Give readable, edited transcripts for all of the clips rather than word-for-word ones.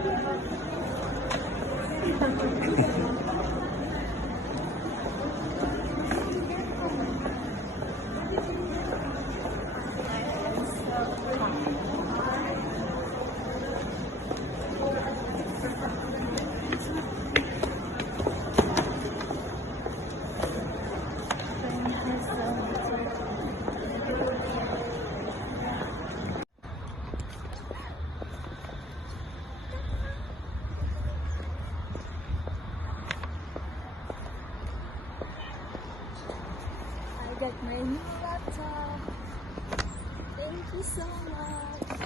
I got my new laptop. Thank you so much.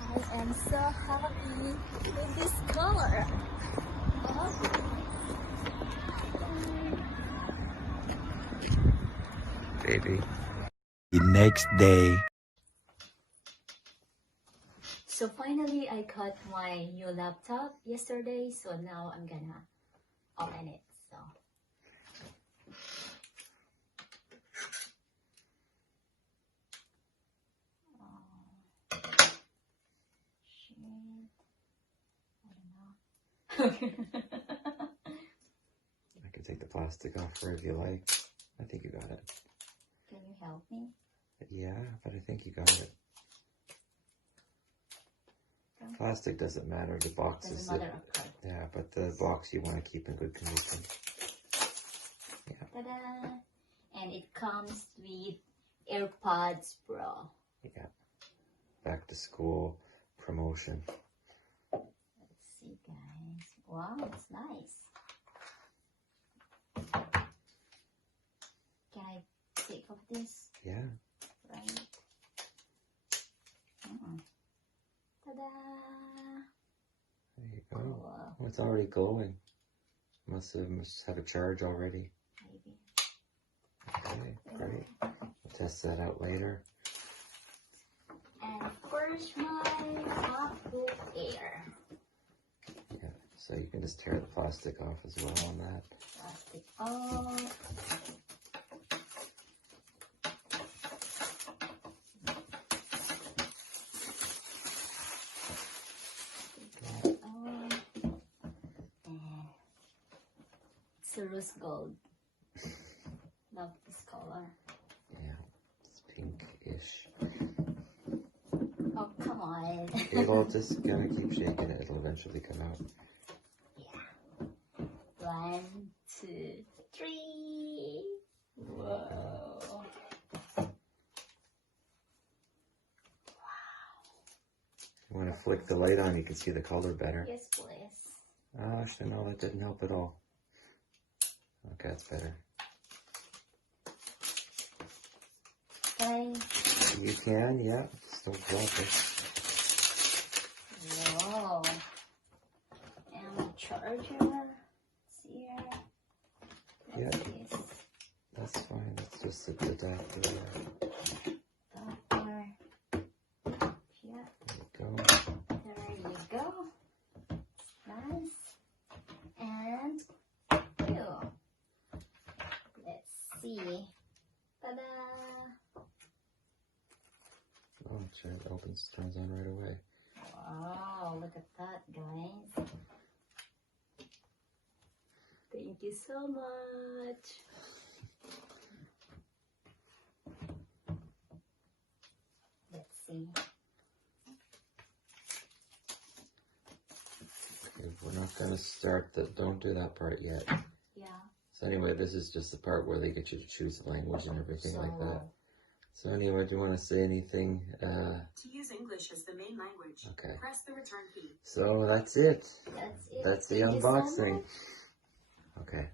I am so happy with this color. Baby. The next day. So finally I got my new laptop yesterday, so now I'm gonna open it. So I can take the plastic off for if you like. I think you got it. Can you help me? Yeah, but I think you got it. Plastic doesn't matter. The box is yeah, but the box you want to keep in good condition. Yeah. Ta-da! And it comes with AirPods Pro. Yeah. Back to school promotion. Let's see, guys. Wow, it's nice. Can I take off this? Yeah. Right. Ta-da! There you go. Cool. Oh, it's already glowing. Must have a charge already. Maybe. Okay, great. We'll test that out later. And first, my MacBook Air. Yeah, so you can just tear the plastic off as well on that. Plastic off. It's a rose gold. Love this color. Yeah, it's pinkish. Oh, come on. It'll just gonna keep shaking it. It'll eventually come out. Yeah. 1, 2, 3. Whoa. You want to flick the light on, you can see the color better. Yes, please. Oh, actually, no, that didn't help at all. Okay, that's better. Okay. You can, yeah. Still drop it. Whoa. And the charger. It's here. Yeah. That's fine. That's just a good adapter. Adapter. Yeah. There you go. There you go. Nice. And ew. Let's see. Ta-da! Oh, sure, it opens, turns on right away. Wow, look at that, guys. Thank you so much. Let's see. Okay, we're not going to start the, don't do that part yet. Yeah. So anyway, this is just the part where they get you to choose the language and everything like that. So anyway, do you want to say anything? To use English as the main language, okay. Press the return key. So that's it. That's it. That's the Thank you so unboxing. much. Okay.